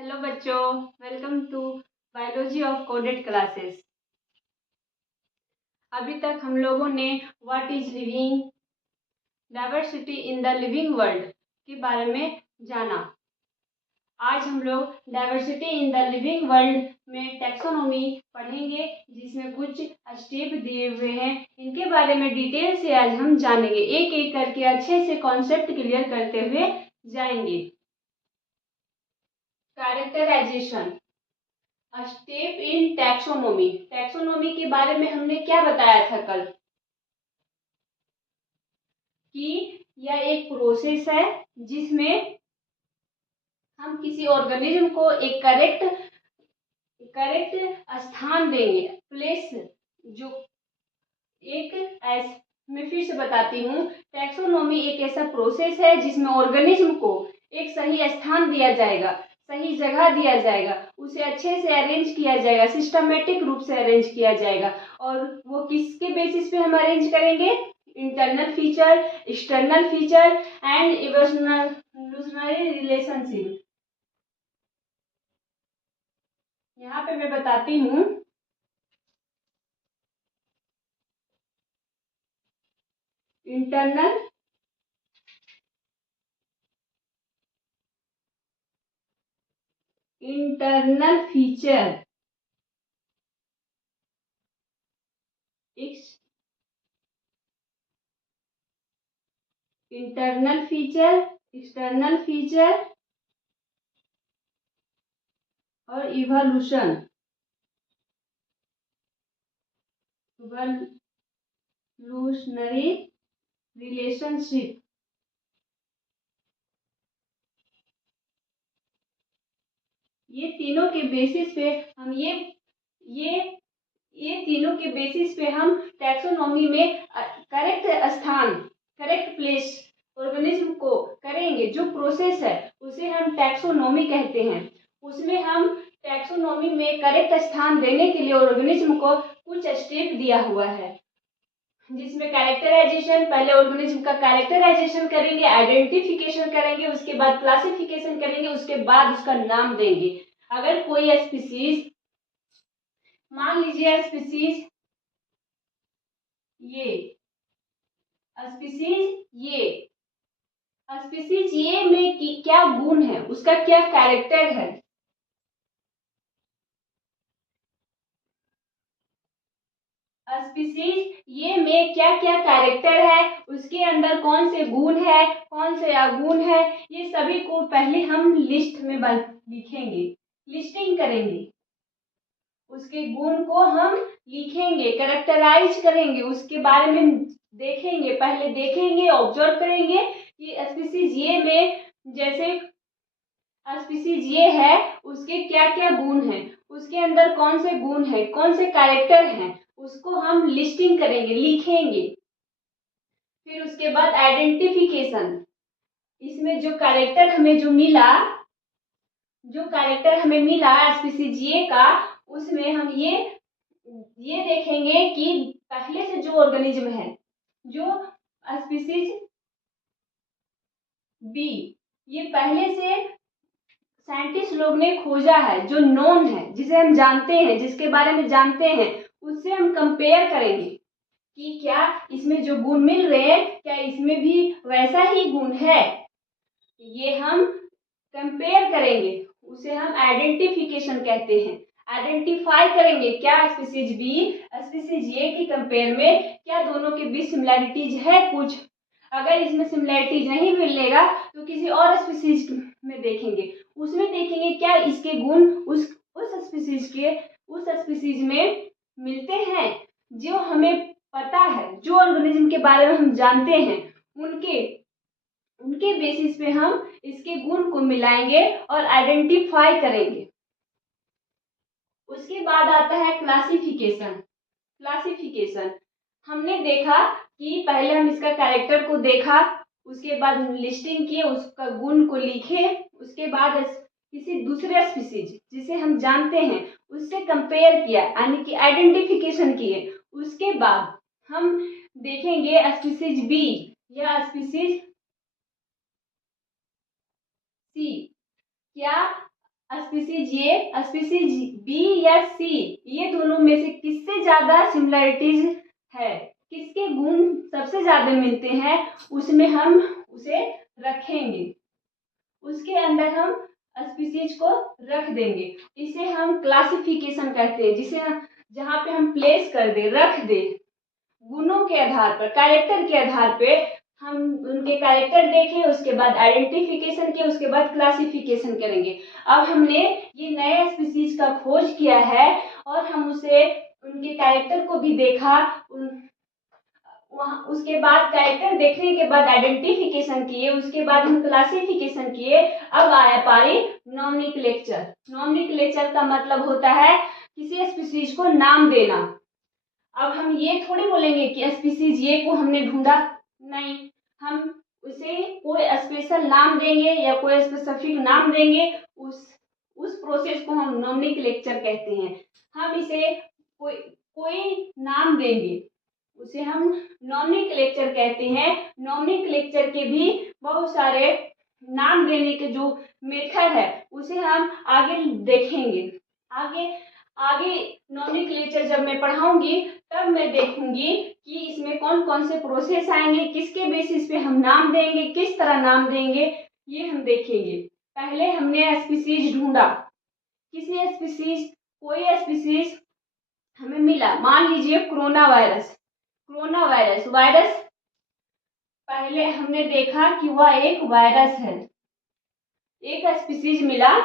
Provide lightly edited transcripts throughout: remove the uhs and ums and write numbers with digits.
Hello बच्चों, welcome to biology of coded classes. अभी तक हम लोगों ने what is living, diversity in the living world के बारे में जाना। आज हम लोग diversity in the living world में टैक्सोनॉमी पढ़ेंगे, जिसमें कुछ स्टेप दिए हुए हैं। इनके बारे में डिटेल से आज हम जानेंगे, एक एक करके अच्छे से कॉन्सेप्ट क्लियर करते हुए जाएंगे। Characterisation, step in taxonomy. Taxonomy के बारे में हमने क्या बताया था कल, कि यह एक प्रोसेस है जिसमें हम किसी ऑर्गेनिज्म को एक करेक्ट स्थान देंगे, प्लेस। जो मैं फिर से बताती हूँ, टैक्सोनॉमी एक ऐसा प्रोसेस है जिसमें ऑर्गेनिज्म को एक सही स्थान दिया जाएगा, सही जगह दिया जाएगा, उसे अच्छे से अरेंज किया जाएगा, सिस्टमेटिक रूप से अरेंज किया जाएगा। और वो किसके बेसिस पे हम अरेंज करेंगे? Internal feature, external feature and evolutionary relationship. यहाँ पे मैं बताती हूँ, internal feature, internal feature, external feature और इवोल्यूशनरी रिलेशनशिप। ये तीनों के बेसिस पे हम ये तीनों के बेसिस पे हम टैक्सोनॉमी में करेक्ट स्थान, करेक्ट प्लेस ऑर्गेनिज्म को करेंगे। जो प्रोसेस है उसे हम टैक्सोनॉमी कहते हैं। उसमें हम टैक्सोनॉमी में करेक्ट स्थान देने के लिए ऑर्गेनिज्म को कुछ स्टेप दिया हुआ है, जिसमें कैरेक्टराइजेशन, पहले ऑर्गेनिज्म का कैरेक्टराइजेशन करेंगे, आइडेंटिफिकेशन करेंगे, उसके बाद क्लासिफिकेशन करेंगे, उसके बाद उसका नाम देंगे। अगर कोई स्पीसीज, मान लीजिए स्पीसीज स्पीसीज ये में क्या गुण है, उसका क्या कैरेक्टर है, स्पीसीज ये में क्या क्या कैरेक्टर है, उसके अंदर कौन से गुण है, कौन से अवगुण है, ये सभी को पहले हम लिस्ट में लिखेंगे, लिस्टिंग करेंगे। उसके गुण को हम लिखेंगे, कैरेक्टराइज करेंगे, उसके बारे में देखेंगे, पहले देखेंगे, ऑब्जर्व करेंगे कि स्पीसीज ये में, जैसे स्पीसीज ये है, उसके क्या क्या गुण हैं, उसके अंदर कौन से गुण हैं, कौन से कैरेक्टर हैं, उसको हम लिस्टिंग करेंगे, लिखेंगे। फिर उसके बाद आइडेंटिफिकेशन, इसमें जो कैरेक्टर हमें मिला स्पीसीज ये का, उसमें हम ये देखेंगे कि पहले से जो ऑर्गेनिज्म है, जो स्पीसीज बी, ये पहले से साइंटिस्ट लोग ने खोजा है, जो नोन है, जिसे हम जानते हैं, जिसके बारे में जानते हैं, उससे हम कंपेयर करेंगे कि क्या इसमें जो गुण मिल रहे हैं, क्या इसमें भी वैसा ही गुण है। ये हम कंपेयर करेंगे, उसे हम आइडेंटिफिकेशन कहते हैं। आइडेंटिफाई करेंगे क्या स्पीसीज बी स्पीसीज ए की कंपेयर में क्या दोनों के बीच सिमिलैरिटीज है कुछ। अगर इसमें सिमिलैरिटीज नहीं मिलेगा तो किसी और स्पीसीज में देखेंगे, उसमें देखेंगे क्या इसके गुण उस स्पीसीज में मिलते हैं। जो हमें पता है, जो ऑर्गेनिज्म के बारे में हम जानते हैं, उनके बेसिस पे हम इसके गुण को मिलाएंगे और आइडेंटिफाई करेंगे। उसके बाद आता है क्लासिफिकेशन। हमने देखा कि पहले हम इसका कैरेक्टर को देखा, उसके बाद लिस्टिंग किए, उसका गुण को लिखे, उसके बाद किसी दूसरे स्पीसीज जिसे हम जानते हैं उससे कंपेयर किया, यानी कि आइडेंटिफिकेशन किए। उसके बाद हम देखेंगे स्पीसीज बी या स्पीसीज सी, क्या स्पीसीज ए, स्पीसीज बी या सी, ये दोनों में से किससे ज्यादा सिमिलरिटीज है, किसके गुण सबसे ज्यादा मिलते हैं, उसमें हम उसे रखेंगे, उसके अंदर हम स्पीसीज को रख देंगे। इसे हम क्लासिफिकेशन कहते हैं, जिसे हम जहाँ पे हम प्लेस कर दे, रख दे, गुणों के आधार पर, कैरेक्टर के आधार पे हम उनके कैरेक्टर देखें, उसके बाद आइडेंटिफिकेशन किए, उसके बाद क्लासिफिकेशन करेंगे। अब हमने ये नए स्पीसीज का खोज किया है और हम उसे उनके कैरेक्टर को भी देखा, वहाँ उसके बाद कैरेक्टर देखने के बाद आइडेंटिफिकेशन किए, उसके बाद हम क्लासिफिकेशन किए। अब आया पारी नॉमेनक्लेचर। नॉमेनक्लेचर का मतलब होता है किसी स्पीसीज को नाम देना। अब हम ये थोड़ी बोलेंगे कि स्पीसीज ये को हमने ढूंढा, नहीं, हम उसे कोई स्पेशल नाम देंगे या कोई स्पेसिफिक नाम देंगे, उस प्रोसेस को हम नॉमेनक्लेचर कहते हैं। हम इसे कोई नाम देंगे, उसे हम नॉमेनक्लेचर कहते हैं। नॉमेनक्लेचर के भी बहुत सारे नाम देने के जो मेथड है उसे हम आगे देखेंगे। आगे नॉमेनक्लेचर जब मैं पढ़ाऊंगी तब मैं देखूंगी कि इसमें कौन कौन से प्रोसेस आएंगे, किसके बेसिस पे हम नाम देंगे, किस तरह नाम देंगे, ये हम देखेंगे। पहले हमने स्पीसीज ढूंढा, किसी स्पीसीज, कोई स्पीसीज हमें मिला, मान लीजिए कोरोना वायरस। कोरोना वायरस, पहले हमने देखा कि वह एक वायरस है, एक स्पीसीज मिला,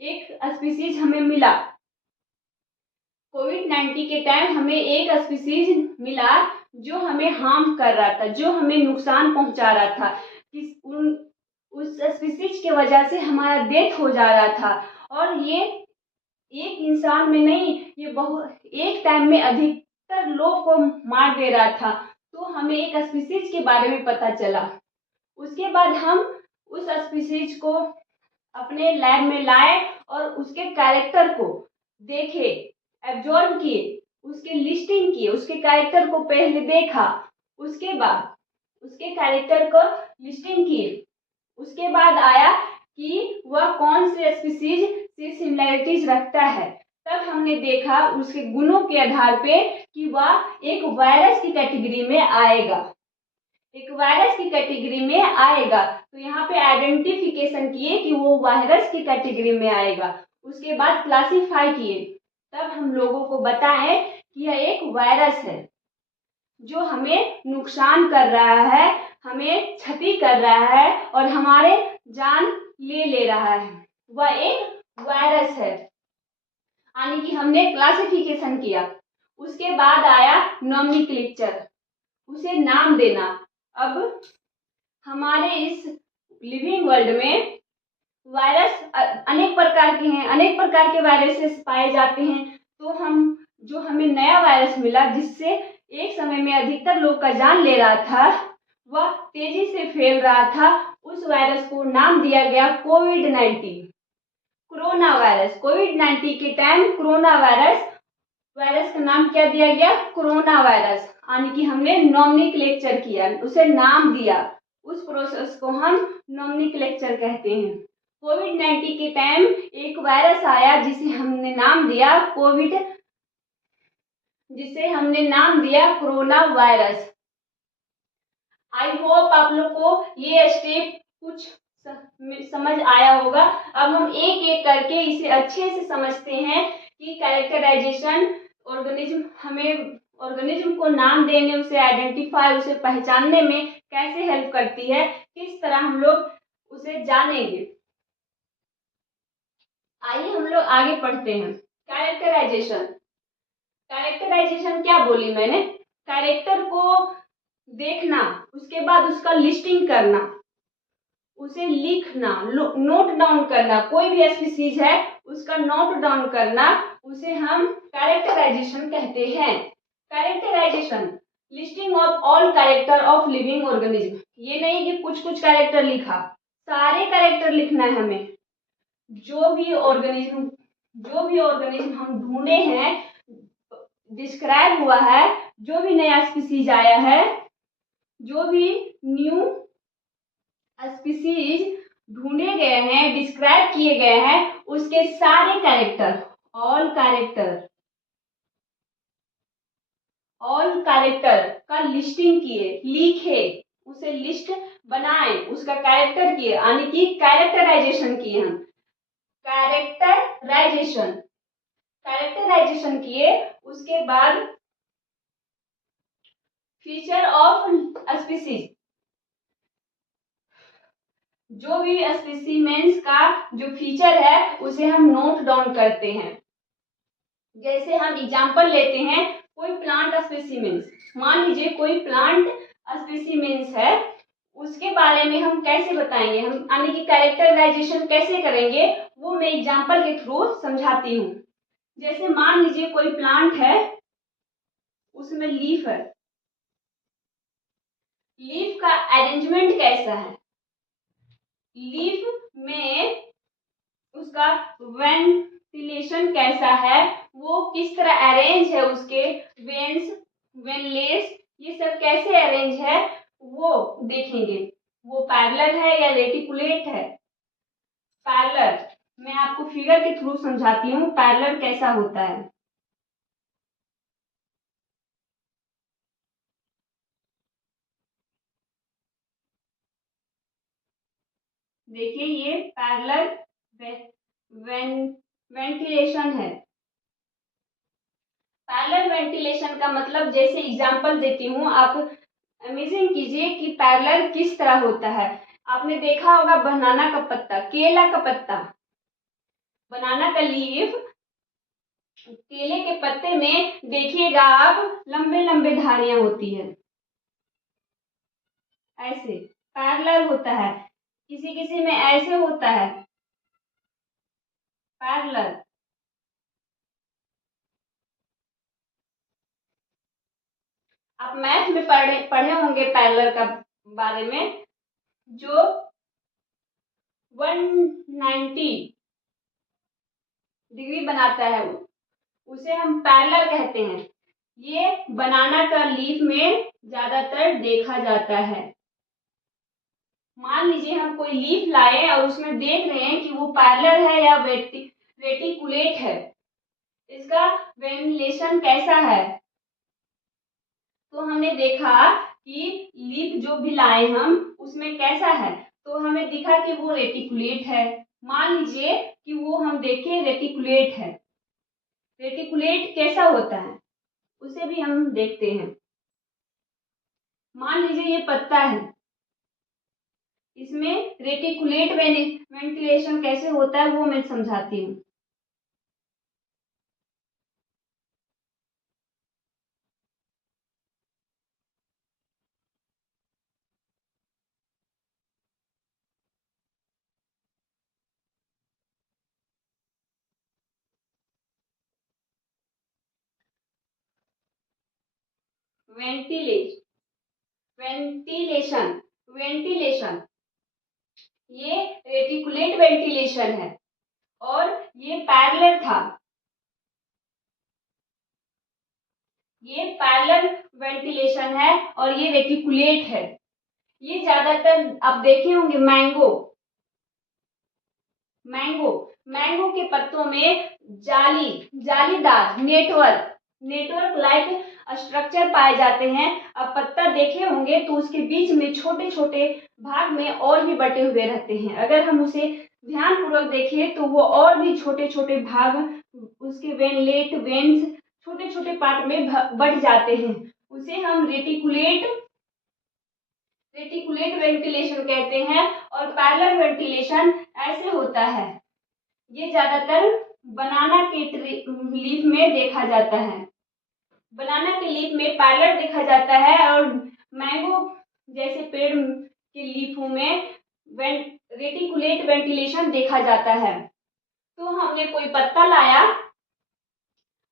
एक स्पीसीज हमें मिला। कोविड-19 के टाइम हमें एक स्पीसीज मिला जो हमें हार्म कर रहा था, जो हमें नुकसान पहुंचा रहा था, उस स्पीसीज के वजह से हमारा डेथ हो जा रहा था। और ये एक इंसान में नहीं, ये बहुत एक टाइम में अधिकतर लोग को मार दे रहा था। तो हमें एक स्पीसीज के बारे में पता चला। उसके बाद हम उस स्पीसीज को अपने लैब में लाए और उसके कैरेक्टर को देखे, एब्जॉर्व किए, उसके लिस्टिंग किए, उसके कैरेक्टर को पहले देखा, उसके बाद उसके कैरेक्टर को लिस्टिंग किए, उसके बाद आया कि वह कौन से स्पीसीज से सिमिलरिटीज रखता है। तब हमने देखा उसके गुणों के आधार पे कि वह एक वायरस की कैटेगरी में आएगा, एक वायरस की कैटेगरी में आएगा। तो यहाँ पे आइडेंटिफिकेशन किए कि वो वायरस की कैटेगरी में आएगा, उसके बाद क्लासिफाई किए, तब हम लोगों को बताएं कि यह एक वायरस है जो हमें नुकसान कर रहा है, हमें क्षति कर रहा है और हमारे जान ले रहा है, वह एक वायरस है। यानी कि हमने क्लासिफिकेशन किया। उसके बाद आया नॉमेनक्लेचर, उसे नाम देना। अब हमारे इस लिविंग वर्ल्ड में वायरस अनेक प्रकार के हैं, अनेक प्रकार के वायरसेस पाए जाते हैं। तो हमें नया वायरस मिला जिससे एक समय में अधिकतर लोग का जान ले रहा था, वह तेजी से फैल रहा था, उस वायरस को नाम दिया गया कोविड-19, कोरोना वायरस। कोविड-19 के टाइम कोरोना वायरस का नाम क्या दिया गया? Corona virus. यानी कि हमने नॉमेनक्लेचर किया, उसे नाम दिया, उस प्रोसेस को हम नॉमेनक्लेचर कहते हैं। कोविड-19 के टाइम एक वायरस आया जिसे हमने नाम दिया कोरोना वायरस। आई होप आप लोग को ये स्टेप कुछ समझ आया होगा। अब हम एक एक करके इसे अच्छे से समझते हैं कि कैरेक्टराइजेशन हमें ऑर्गेनिज्म को नाम देने, उसे आइडेंटिफाई, उसे पहचानने में कैसे हेल्प करती है, किस तरह हम लोग उसे जानेंगे। आइए हम लोग आगे पढ़ते हैं। कैरेक्टराइजेशन क्या बोली मैंने? कैरेक्टर को देखना, उसके बाद उसका लिस्टिंग करना, उसे लिखना, नोट डाउन करना, कोई भी स्पीसीज है उसका नोट डाउन करना, उसे हम कैरेक्टराइजेशन कहते हैं। Characterisation, listing of all character of living organism. ये नहीं कि कुछ कुछ कैरेक्टर लिखा, सारे कैरेक्टर लिखना है हमें। जो भी ऑर्गेनिज्म हम ढूंढे हैं, डिस्क्राइब हुआ है, जो भी नया स्पीसीज आया है, जो भी न्यू स्पीसीज ढूंढे गए हैं, डिस्क्राइब किए गए हैं, उसके सारे कैरेक्टर, ऑल कैरेक्टर का लिस्टिंग किए, लिखे, उसे लिस्ट बनाए, उसका कैरेक्टर किए, यानी कि कैरेक्टराइजेशन किए हम, कैरेक्टराइजेशन कैरेक्टराइजेशन किए। उसके बाद फीचर ऑफ स्पीसीज, जो भी स्पेसिमेंस का जो फीचर है उसे हम नोट डाउन करते हैं। जैसे हम एग्जांपल लेते हैं, कोई प्लांट स्पेसिमेंस, मान लीजिए कोई प्लांट स्पेसिमेंस है, उसके बारे में हम कैसे बताएंगे, हम यानी कि कैरेक्टराइजेशन कैसे करेंगे, वो मैं एग्जांपल के थ्रू समझाती हूँ। जैसे मान लीजिए कोई प्लांट है, उसमें लीफ है, लीफ का अरेंजमेंट कैसा है, लीफ में उसका वेंटिलेशन कैसा है, वो किस तरह अरेंज है, उसके वेन्स, वेनलेट्स, ये सब कैसे अरेंज है वो देखेंगे। वो पैरेलल है या रेटिकुलेट है। पैरेलल मैं आपको फिगर के थ्रू समझाती हूँ पैरेलल कैसा होता है। देखिए ये पैरेलल वेंटिलेशन है। पैरेलल वेंटिलेशन का मतलब, जैसे एग्जांपल देती हूँ, आप इमेजिन कीजिए कि पैरेलल किस तरह होता है। आपने देखा होगा बनाना का पत्ता, केला का पत्ता, बनाना का लीफ, केले के पत्ते में देखिएगा आप लंबे लंबे धारियां होती है, ऐसे पैरेलल होता है। किसी किसी में ऐसे होता है पैरेलल। आप मैथ में पढ़े होंगे पैरेलल का बारे में, जो 190 डिग्री बनाता है उसे हम पैरेलल कहते हैं। ये बनाना का लीफ में ज्यादातर देखा जाता है। मान लीजिए हम कोई लीफ लाए और उसमें देख रहे हैं कि वो पैरेलल है या रेटिकुलेट है, इसका वेनिलेशन कैसा है। तो हमने देखा कि लीफ जो भी लाए हम उसमें कैसा है, तो हमें दिखा कि वो रेटिकुलेट है। मान लीजिए कि वो हम देखें रेटिकुलेट है, रेटिकुलेट कैसा होता है उसे भी हम देखते हैं। मान लीजिए ये पत्ता है, इसमें रेटिकुलेट वेंटिलेशन कैसे होता है वो मैं समझाती हूँ। वेंटिलेशन वेंटिलेशन वेंटिलेशन ये रेटिकुलेट वेंटिलेशन है और ये पैरेलल था, ये पैरेलल वेंटिलेशन है और ये रेटिकुलेट है। ये ज्यादातर आप देखे होंगे मैंगो, मैंगो मैंगो के पत्तों में जालीदार नेटवर्क लाइक स्ट्रक्चर पाए जाते हैं। अब पत्ता देखे होंगे तो उसके बीच में छोटे छोटे भाग में और भी बटे हुए रहते हैं। अगर हम उसे ध्यान पूर्वक देखें तो वो और भी छोटे छोटे भाग, उसके वेनलेट, वेन्स, छोटे छोटे पार्ट में बट जाते हैं। उसे हम रेटिकुलेट वेंटिलेशन कहते हैं। और पैरेलल वेंटिलेशन ऐसे होता है, ये ज्यादातर बनाना के लीफ में देखा जाता है। बनाना के लीफ में पैरेलल देखा जाता है और मैंगो जैसे पेड़ के लीफों में रेटिकुलेट वेंटिलेशन देखा जाता है। तो हमने कोई पत्ता लाया,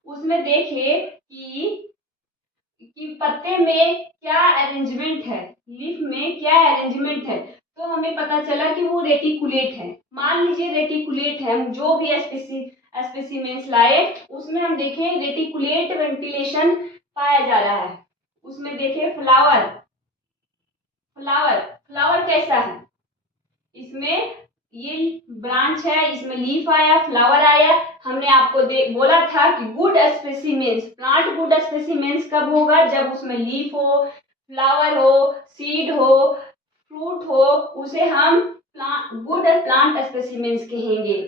उसमें देखे कि पत्ते में क्या अरेंजमेंट है, लीफ में क्या अरेंजमेंट है, तो हमें पता चला कि वो रेटिकुलेट है। मान लीजिए रेटिकुलेट है, हम जो भी स्पेसिमेंस लाए उसमें हम देखें रेटिकुलेट वेंटिलेशन पाया जा रहा है। उसमें देखें फ्लावर कैसा है, इसमें ये ब्रांच है, इसमें लीफ आया, फ्लावर आया। हमने आपको बोला था कि good specimens, plant good specimens कब होगा, जब उसमें लीफ हो, फ्लावर हो, सीड हो, फ्रूट हो, उसे हम गुड प्लांट स्पेसिमेंस कहेंगे।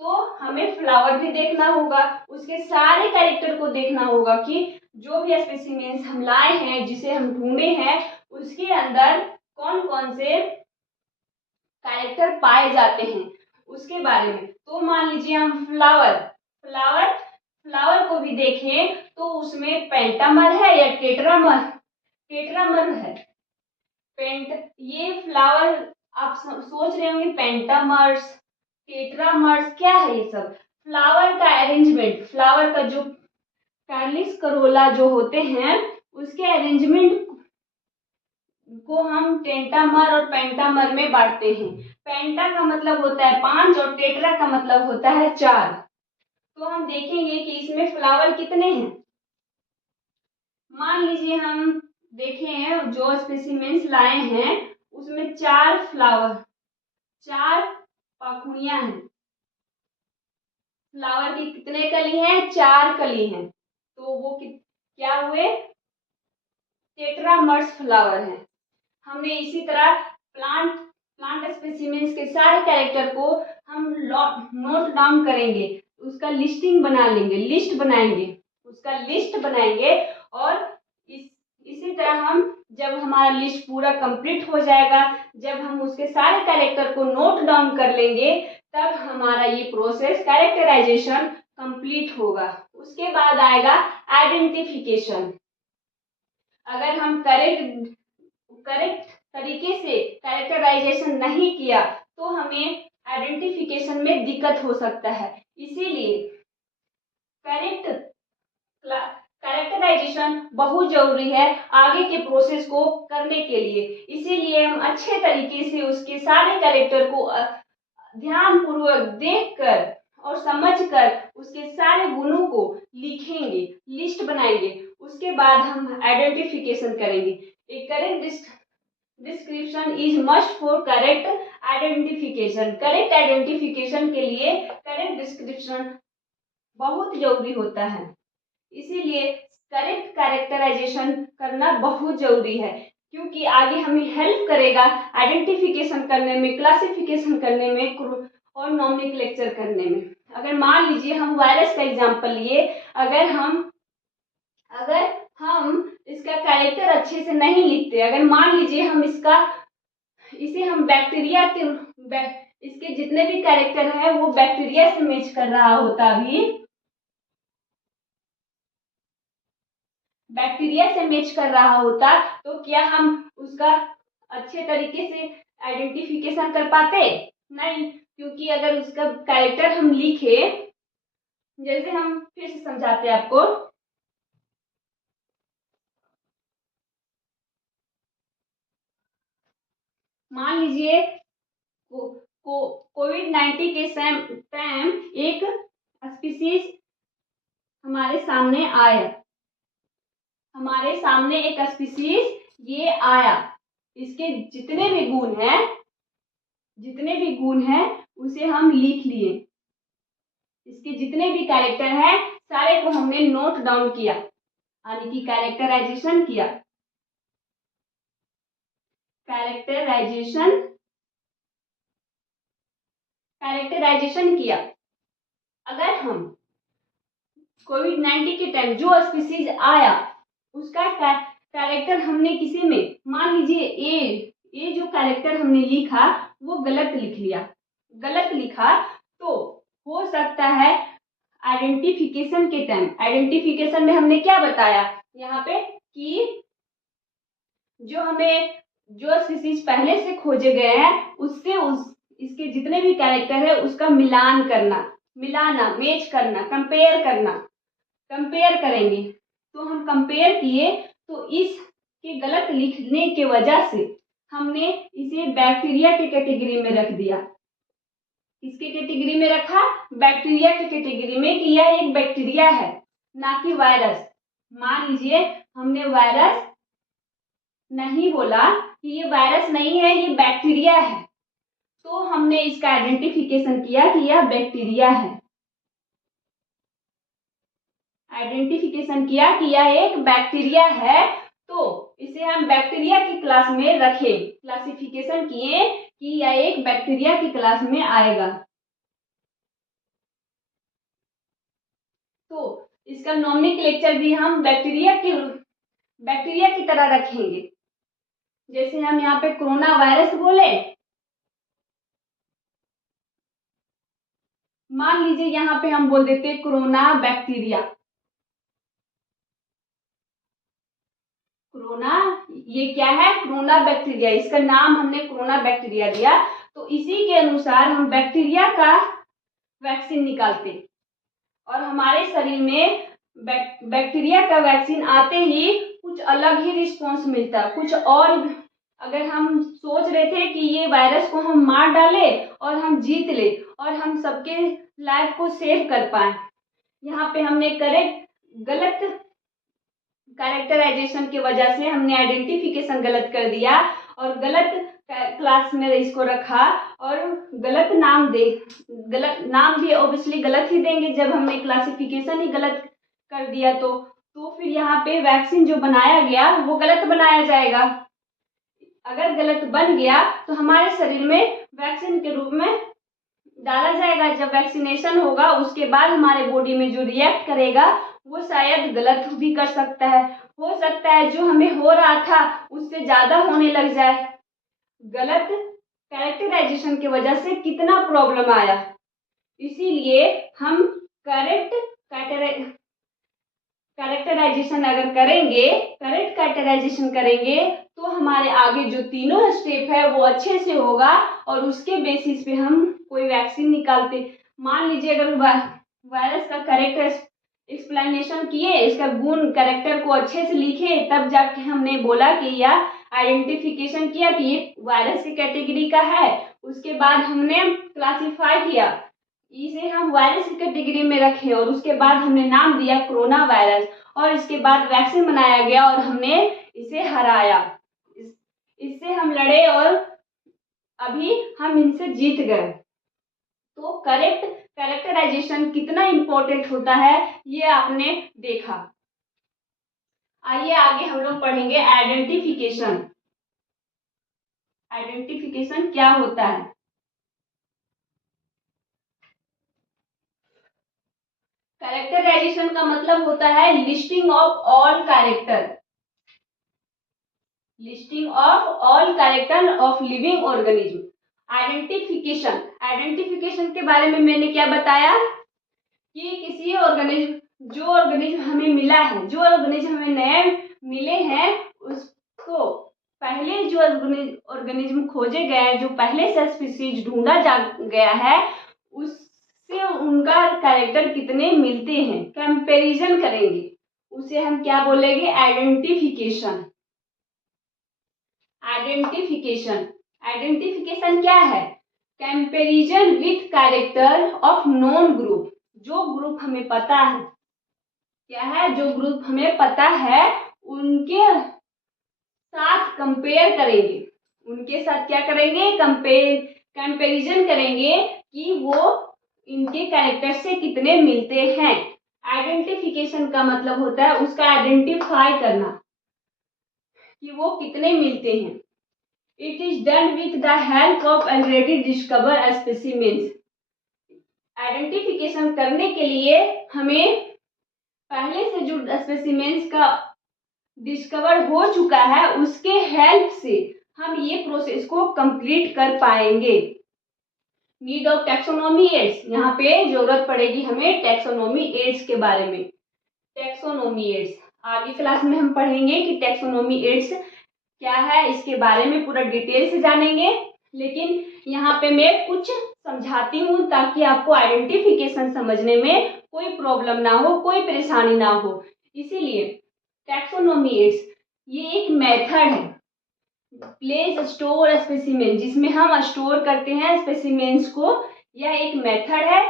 तो हमें फ्लावर भी देखना होगा, उसके सारे कैरेक्टर को देखना होगा कि जो भी स्पेसिमेंस हम लाए हैं, जिसे हम ढूंढे हैं, उसके अंदर कौन कौन से कैरेक्टर पाए जाते हैं उसके बारे में। तो मान लीजिए हम फ्लावर को भी देखें तो उसमें पेंटामर है या टेट्रामर, टेट्रामर है। ये फ्लावर आप सोच रहे होंगे पेंटामर्स, टेट्रामर्स क्या है ये सब। फ्लावर का अरेंजमेंट, फ्लावर का जो कैलिस करोला जो होते हैं, उसके अरेंजमेंट को हम टेंटामर और पेंटामर में बांटते हैं। पेंटा का मतलब होता है 5 और टेट्रा का मतलब होता है 4। तो हम देखेंगे कि इसमें फ्लावर कितने हैं। मान लीजिए हम देखें जो स्पेसिमेंस लाए हैं उसमें 4 फ्लावर, 4 पाखुड़ियां हैं। फ्लावर की कितने कली हैं, 4 कली हैं। तो वो क्या हुए, टेट्रामर्स फ्लावर हैं। हमने इसी तरह प्लांट स्पेसिमेंस के सारे कैरेक्टर को हम नोट डाउन करेंगे, उसका लिस्टिंग बना लेंगे, लिस्ट बनाएंगे, उसका लिस्ट बनाएंगे। और इसी तरह हम जब हमारा लिस्ट पूरा कंप्लीट हो जाएगा, जब हम उसके सारे कैरेक्टर को नोट डाउन कर लेंगे, तब हमारा ये प्रोसेस कैरेक्टराइजेशन कंप्लीट होगा। उसके बाद आएगा आइडेंटिफिकेशन। अगर हम करेक्ट तरीके से कैरेक्टराइजेशन नहीं किया तो हमें आइडेंटिफिकेशन में दिक्कत हो सकता है। इसीलिए कैरेक्टराइजेशन बहुत जरूरी है आगे के प्रोसेस को करने के लिए। इसीलिए हम अच्छे तरीके से उसके सारे कैरेक्टर को ध्यानपूर्वक देखकर और समझकर उसके सारे गुणों को लिखेंगे, लिस्ट बनाएंगे। उसके बाद हम आइडेंटिफिकेशन करेंगे। एक correct description is must for correct identification. Correct identification के लिए करेक्ट डिस्क्रिप्शन बहुत जरूरी होता है। इसीलिए करेक्ट कैरेक्टराइजेशन करना बहुत जरूरी है, क्योंकि आगे हमें हेल्प करेगा आइडेंटिफिकेशन करने में, क्लासिफिकेशन करने में और नॉमेनक्लेचर करने में। अगर मान लीजिए हम वायरस का एग्जांपल लिए, अगर हम इसका कैरेक्टर अच्छे से नहीं लिखते, अगर मान लीजिए हम इसे हम बैक्टीरिया के इसके जितने भी कैरेक्टर है वो बैक्टीरिया से मैच कर रहा होता, भी बैक्टीरिया से मैच कर रहा होता, तो क्या हम उसका अच्छे तरीके से आइडेंटिफिकेशन कर पाते? नहीं, क्योंकि अगर उसका कैरेक्टर हम लिखे, जैसे हम फिर से समझाते हैं आपको। मान लीजिए कोविड-19 के टाइम एक स्पीसीज हमारे सामने आया, हमारे सामने एक स्पीसीज ये आया। इसके जितने भी गुण हैं उसे हम लिख लिए। इसके जितने भी कैरेक्टर हैं सारे को हमने नोट डाउन किया, यानी कि कैरेक्टराइजेशन किया। कैरेक्टराइजेशन किया। अगर हम कोविड-19 के टाइम जो स्पीसीज आया उसका कैरेक्टर हमने किसी में, मान लीजिए ए जो कैरेक्टर हमने लिखा वो गलत लिख लिया, गलत लिखा, तो हो सकता है आइडेंटिफिकेशन के टाइम, आइडेंटिफिकेशन में हमने क्या बताया यहाँ पे कि जो स्पीसीज पहले से खोजे गए हैं उससे इसके जितने भी कैरेक्टर है उसका मिलाना, मैच करना, कंपेयर करेंगे। तो हम कंपेयर किए तो इसके गलत लिखने के वजह से हमने इसे बैक्टीरिया के कैटेगरी में रख दिया। किसके कैटेगरी में रखा? बैक्टीरिया के कैटेगरी में, कि यह एक बैक्टीरिया है ना कि वायरस। मान लीजिए हमने वायरस नहीं बोला कि ये वायरस नहीं है, ये बैक्टीरिया है, तो हमने इसका आइडेंटिफिकेशन किया कि यह बैक्टीरिया है। आइडेंटिफिकेशन किया कि यह एक बैक्टीरिया है, तो इसे हम बैक्टीरिया की क्लास में रखे, क्लासिफिकेशन किए कि यह एक बैक्टीरिया की क्लास में आएगा। तो इसका नोमेनक्लेचर भी हम बैक्टीरिया की तरह रखेंगे। जैसे हम यहाँ पे कोरोना वायरस बोले, मान लीजिए यहाँ पे हम बोल देते कोरोना बैक्टीरिया। कोरोना ये क्या है? कोरोना बैक्टीरिया, इसका नाम हमने कोरोना बैक्टीरिया दिया। तो इसी के अनुसार हम बैक्टीरिया का वैक्सीन निकालते और हमारे शरीर में बैक्टीरिया का वैक्सीन आते ही कुछ अलग ही रिस्पॉन्स मिलता है। कुछ और अगर हम सोच रहे थे कि ये वायरस को हम मार डाले और हम जीत ले और हम सबके लाइफ को सेव कर पाए, यहाँ पे हमने गलत कैरेक्टराइजेशन की वजह से हमने आइडेंटिफिकेशन गलत कर दिया और गलत क्लास में इसको रखा और गलत नाम भी ऑब्वियसली गलत ही देंगे जब हमने क्लासिफिकेशन ही गलत कर दिया। तो फिर यहाँ पे वैक्सीन जो बनाया गया वो गलत बनाया जाएगा। अगर गलत बन गया तो हमारे शरीर में वैक्सीन के रूप में डाला जाएगा। जब वैक्सीनेशन होगा उसके बाद हमारे बॉडी में जो रिएक्ट करेगा वो शायद गलत भी कर सकता है। हो सकता है जो हमें हो रहा था उससे ज्यादा होने लग जाए। गलत कैरेक्टराइजेशन की वजह से कितना प्रॉब्लम आया। इसीलिए हम करेक्ट कैरेक्टराइजेशन अगर करेंगे, करेक्ट कैरेक्टराइजेशन करेंगे तो हमारे आगे जो तीनों स्टेप है वो अच्छे से होगा और उसके बेसिस पे हम कोई वैक्सीन निकालते। मान लीजिए अगर वायरस का करेक्ट एक्सप्लेनेशन किए, इसका गुण कैरेक्टर को अच्छे से लिखे, तब जाके हमने बोला कि यह आइडेंटिफिकेशन किया कि ये वायरस की कैटेगरी का है। उसके बाद हमने क्लासिफाई किया, इसे हम वायरस की कैटेगरी में रखे और उसके बाद हमने नाम दिया कोरोना वायरस और इसके बाद वैक्सीन बनाया गया और हमने इसे हराया। इससे हम लड़े और अभी हम इनसे जीत गए। तो करेक्ट कैरेक्टराइजेशन कितना इंपॉर्टेंट होता है ये आपने देखा। आइए आगे हम लोग पढ़ेंगे आइडेंटिफिकेशन। आइडेंटिफिकेशन क्या होता है? कैरेक्टराइजेशन का मतलब होता है listing of all character, listing of all character of living organism. Identification, identification के बारे में मैंने क्या बताया कि किसी ऑर्गेनिज्म, जो ऑर्गेनिज्म हमें मिला है, जो ऑर्गेनिज्म हमें नए मिले हैं, उसको पहले जो ऑर्गेनिज्म खोजे गए हैं, जो पहले से स्पीसीज ढूंढा जा गया है, उससे उनका कैरेक्टर कितने मिलते हैं कंपैरिजन करेंगे, उसे हम क्या बोलेंगे? आइडेंटिफिकेशन। आइडेंटिफिकेशन, आइडेंटिफिकेशन क्या है? Comparison with character of known group. जो ग्रुप हमें पता है, क्या है? जो ग्रुप हमें पता है उनके साथ कंपेयर करेंगे, उनके साथ क्या करेंगे? कंपैरिजन करेंगे कि वो इनके कैरेक्टर से कितने मिलते हैं। आइडेंटिफिकेशन का मतलब होता है उसका आइडेंटिफाई करना कि वो कितने मिलते हैं। It is done with the help of already discover specimens. Identification करने के लिए हमें पहले से जो स्पेसिमेंस का डिस्कवर हो चुका है उसके हेल्प से हम ये प्रोसेस को कंप्लीट कर पाएंगे। नीड ऑफ टैक्सोनॉमी एड्स, यहाँ पे जरूरत पड़ेगी हमें टैक्सोनॉमी एड्स के बारे में। टैक्सोनॉमी एड्स आगे क्लास में हम पढ़ेंगे कि टैक्सोनॉमी एड्स क्या है, इसके बारे में पूरा डिटेल से जानेंगे। लेकिन यहाँ पे मैं कुछ समझाती हूँ ताकि आपको आइडेंटिफिकेशन समझने में कोई प्रॉब्लम ना हो, कोई परेशानी ना हो। इसीलिए टैक्सोनॉमी एड्स ये एक मेथड है, प्लेस स्टोर स्पेसिमेन, जिसमें हम स्टोर करते हैं स्पेसिमेंस को। यह एक मेथड है।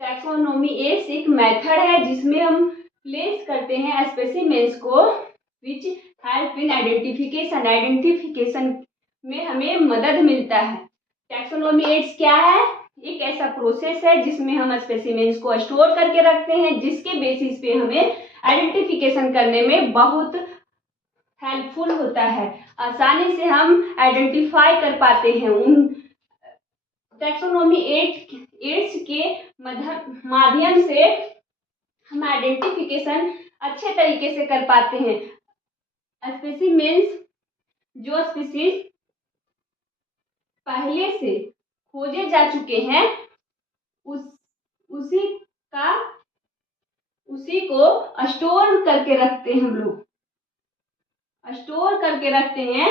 टैक्सोनॉमी एड्स एक मेथड है जिसमें हम प्लेस करते हैं स्पेसिमेंस को, which help in identification. Identification में हमें मदद मिलता है। टैक्सोनॉमी एड्स क्या है? एक ऐसा प्रोसेस है जिसमें हम स्पेसिमेंस को स्टोर करके रखते हैं, जिसके बेसिस पे हमें आइडेंटिफिकेशन करने में बहुत हेल्पफुल होता है। आसानी से हम आइडेंटिफाई कर पाते हैं। उन टैक्सोनॉमी एड्स के माध्यम से हम आइडेंटिफिकेशन अच्छे तरीके से कर पाते हैं। स्पेसिमेंस, जो स्पीसीज पहले से खोजे जा चुके हैं, उसी को स्टोर करके रखते हैं। हम लोग स्टोर करके रखते हैं।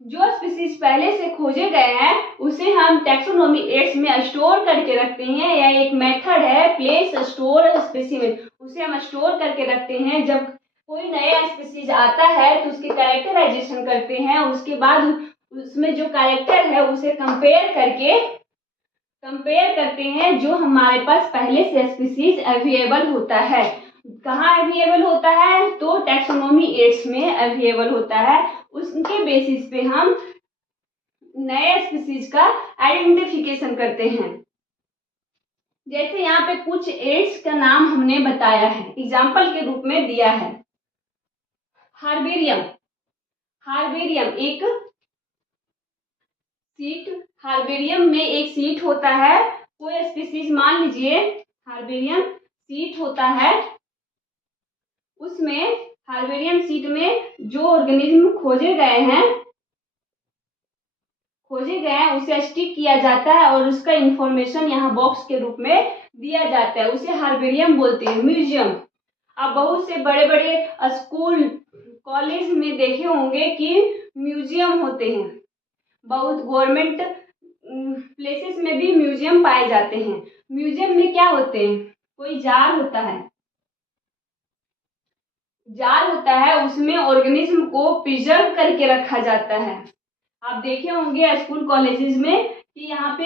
जो स्पीसीज पहले से खोजे गए हैं उसे हम टैक्सोनॉमी एड्स में स्टोर करके रखते हैं। यह एक मेथड है, प्लेस स्टोर स्पेसिमेन। उसे हम स्टोर करके रखते हैं। जब कोई नया स्पीसीज आता है तो उसकी कैरेक्टराइजेशन करते हैं। उसके बाद उसमें जो कैरेक्टर है उसे कंपेयर करते हैं जो हमारे पास पहले से स्पीसीज अवेलेबल होता है। कहाँ अवेलेबल होता है? तो टैक्सोनॉमी एड्स में अवेलेबल होता है। उसके बेसिस पे हम नए स्पीसीज का आइडेंटिफिकेशन करते हैं। जैसे यहाँ पे कुछ एड्स का नाम हमने बताया है, एग्जाम्पल के रूप में दिया है। हार्बेरियम एक सीट, हार्बेरियम में एक सीट होता है। कोई स्पीसीज मान लीजिए हार्बेरियम सीट होता है। उसमें हार्बेरियम सीट में जो ऑर्गेनिज्म खोजे गए हैं उसे स्टिक किया जाता है और उसका इंफॉर्मेशन यहाँ बॉक्स के रूप में दिया जाता है। उसे हार्बेरियम बोलते हैं। म्यूजियम, आप बहुत से बड़े बड़े स्कूल कॉलेज में देखे होंगे कि म्यूजियम होते हैं। बहुत गवर्नमेंट प्लेसेस में भी म्यूजियम पाए जाते हैं। म्यूजियम में क्या होते हैं? कोई जार होता है, उसमें ऑर्गेनिज्म को प्रिजर्व करके रखा जाता है। आप देखे होंगे स्कूल कॉलेजेस में कि यहाँ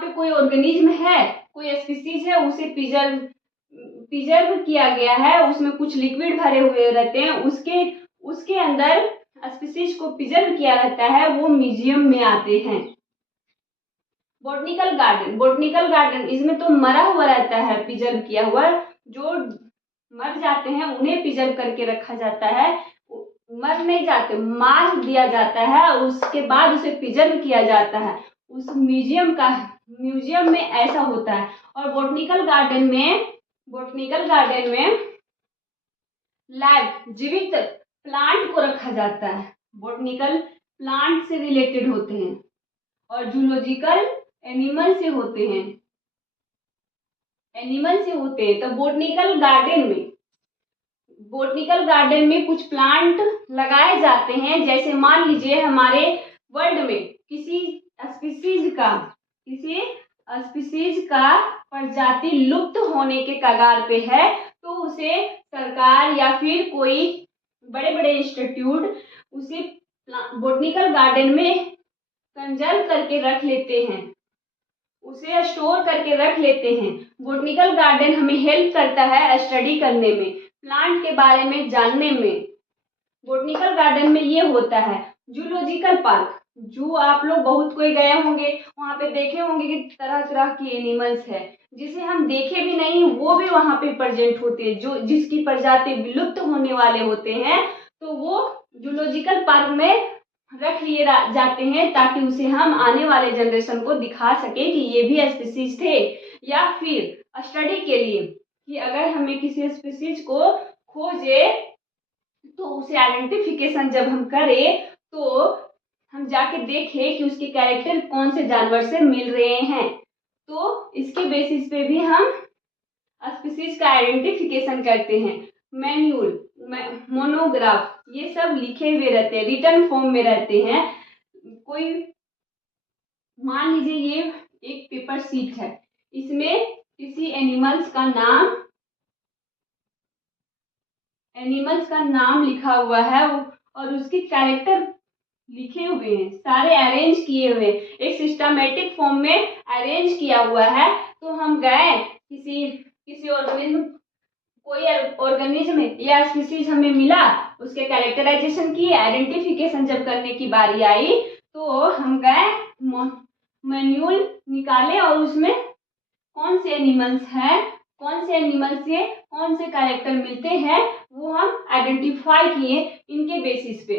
पे कोई ऑर्गेनिज्म है, कोई स्पीसीज है, उसे प्रिजर्व किया गया है। उसमें कुछ लिक्विड भरे हुए रहते हैं, उसके अंदर स्पीसीज को प्रिजर्व किया रहता है, वो म्यूजियम में आते हैं। बोटनिकल गार्डन इसमें तो मरा हुआ रहता है, प्रिजर्व किया हुआ। जो मर जाते हैं उन्हें प्रिजर्व करके रखा जाता है। मर नहीं जाते, मार दिया जाता है और उसके बाद उसे प्रिजर्व किया जाता है। उस म्यूजियम में ऐसा होता है। और बोटनिकल गार्डन में लाइव जीवित प्लांट को रखा जाता है। बोटनिकल प्लांट से रिलेटेड होते हैं और जूलॉजिकल एनिमल से होते हैं। तो बोटनिकल गार्डन में कुछ प्लांट लगाए जाते हैं। जैसे मान लीजिए हमारे वर्ल्ड में किसी स्पीसीज का प्रजाति लुप्त होने के कगार पे है, तो उसे सरकार या फिर कोई बड़े बड़े इंस्टीट्यूट उसे बोटनिकल गार्डन में कंजर्व करके रख लेते हैं, उसे स्टोर करके रख लेते हैं। बोटनिकल गार्डन हमें हेल्प करता है स्टडी करने में, प्लांट के बारे में जानने में। बोटनिकल गार्डन में ये होता है। जूलॉजिकल पार्क, जू आप लोग बहुत कोई गए होंगे, वहाँ पे देखे होंगे कि तरह तरह की एनिमल्स है जिसे हम देखे भी नहीं, वो भी वहाँ पे प्रेजेंट होते हैं। जो जिसकी प्रजाति विलुप्त होने वाले होते हैं, तो वो जूलॉजिकल पार्क में रख लिए जाते हैं ताकि उसे हम आने वाले जनरेशन को दिखा सके कि ये भी स्पीसीज थे। या फिर स्टडी के लिए कि अगर हमें किसी स्पीसीज को खोजे तो उसे आइडेंटिफिकेशन जब हम करें तो हम जाके देखें कि उसके कैरेक्टर कौन से जानवर से मिल रहे हैं। तो इसके बेसिस पे भी हम स्पीसीज का आइडेंटिफिकेशन करते हैं। मैन्यूल, मोनोग्राफ, ये सब लिखे हुए रहते हैं, रिटन फॉर्म में रहते हैं। कोई मान लीजिए ये एक पेपर शीट है, इसमें किसी एनिमल्स का नाम लिखा हुआ है और उसके कैरेक्टर लिखे हुए हैं, सारे अरेंज किए हुए, एक सिस्टमैटिक फॉर्म में अरेंज किया हुआ है। तो हम गए किसी ऑर्गेनिज्म, कोई ऑर्गेनिज्म या स्पीसीज हमें मिला, उसके कैरेक्टराइजेशन किए, आइडेंटिफिकेशन जब करने की बारी आई तो हम गए मैन्यूल निकाले और उसमें कौन से एनिमल्स हैं, कौन से एनिमल से कौन से कैरेक्टर मिलते हैं, वो हम आइडेंटिफाई किए इनके बेसिस पे।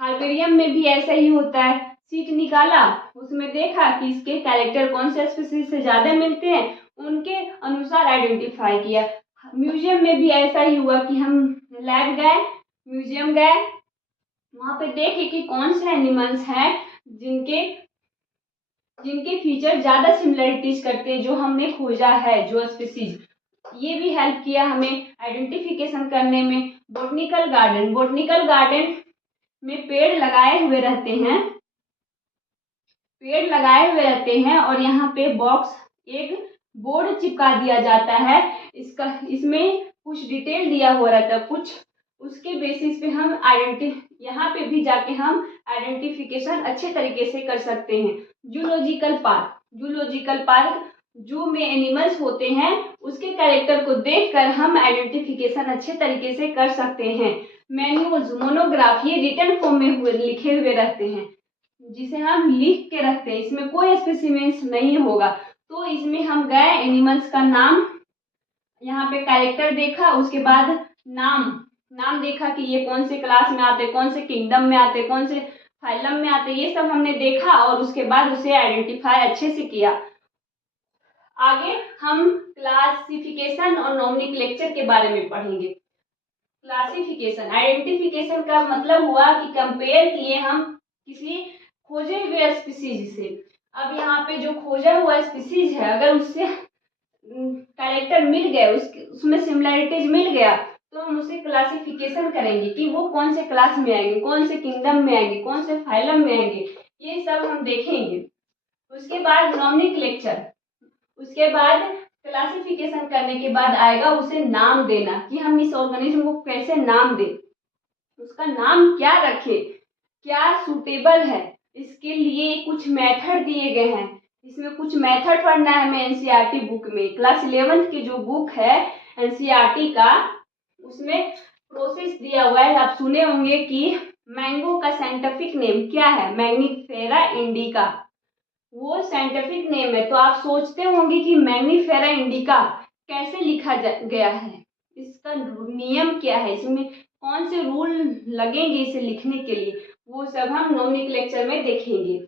हार्बेरियम में भी ऐसा ही होता है, सीट निकाला, उसमें देखा कि इसके कैरेक्टर कौन से स्पीसीज से ज़्यादा मिलते हैं, उनके अनुसार आइडेंटिफाई किया। म्यूजियम में भी ऐसा ही हुआ कि हम लैब गए, म्यूजियम गए, वहाँ पे देखे कि कौन से एनिमल्स हैं जिनके जिनके फीचर ज़्यादा सिमिलरिटीज करते हैं जो हमने खोजा है, जो स्पीसीज। ये भी हेल्प किया हमें आइडेंटिफिकेशन करने में। बोटनिकल गार्डन में पेड़ लगाए हुए रहते हैं और यहाँ पे एक बोर्ड चिपका दिया जाता है। इसमें कुछ डिटेल दिया हुआ रहता है, कुछ उसके बेसिस पे हम यहाँ पे भी जाके हम आइडेंटिफिकेशन अच्छे तरीके से कर सकते हैं। जूलॉजिकल पार्क जू में एनिमल्स होते हैं, उसके कैरेक्टर को देखकर हम आइडेंटिफिकेशन अच्छे तरीके से कर सकते हैं। मैन्यूल्स, मोनोग्राफ, ये रिटन फॉर्म में लिखे हुए रहते हैं, जिसे हम लिख के रखते हैं, इसमें कोई स्पेसिमेंस नहीं होगा। तो इसमें हम गए, एनिमल्स का नाम, यहाँ पे कैरेक्टर देखा, उसके बाद नाम देखा कि ये कौन से क्लास में आते, कौन से किंगडम में आते, कौन से फाइलम में आते, ये सब हमने देखा और उसके बाद उसे आइडेंटिफाई अच्छे से किया। आगे हम क्लासिफिकेशन और नॉमेनक्लेचर के बारे में पढ़ेंगे। क्लासिफिकेशन, आइडेंटिफिकेशन का मतलब हुआ कि कंपेयर किए हम किसी खोजे हुए स्पीसीज से। अब यहाँ पे जो खोजा हुआ स्पीसीज है, अगर उससे कैरेक्टर मिल गए, उसमें सिमिलरिटीज मिल गया, तो हम उसे क्लासिफिकेशन करेंगे कि वो कौन से क्लास में आएंगे, कौन से किंगडम में आएंगे, कौन से फाइलम में आएंगे, ये सब हम देखेंगे। उसके बाद नॉमेनक्लेचर, उसके बाद क्लासिफिकेशन करने के बाद आएगा उसे नाम देना, कि हम इस ऑर्गेनिज्म को कैसे नाम दें, उसका नाम क्या रखें, क्या सूटेबल है, इसके लिए कुछ मेथड दिए गए हैं। इसमें कुछ मेथड पढ़ना है हमें एनसीईआरटी बुक में। क्लास 11 की जो बुक है एनसीईआरटी का, उसमें प्रोसेस दिया हुआ है। आप सुने होंगे कि मैंगो का साइंटिफिक नेम क्या है, मैग्नीफेरा इंडिका, वो साइंटिफिक नेम है। तो आप सोचते होंगे कि मैग्नीफेरा इंडिका कैसे लिखा गया है, इसका नियम क्या है, इसमें कौन से रूल लगेंगे इसे लिखने के लिए, वो सब हम नॉमेनक्लेचर में देखेंगे।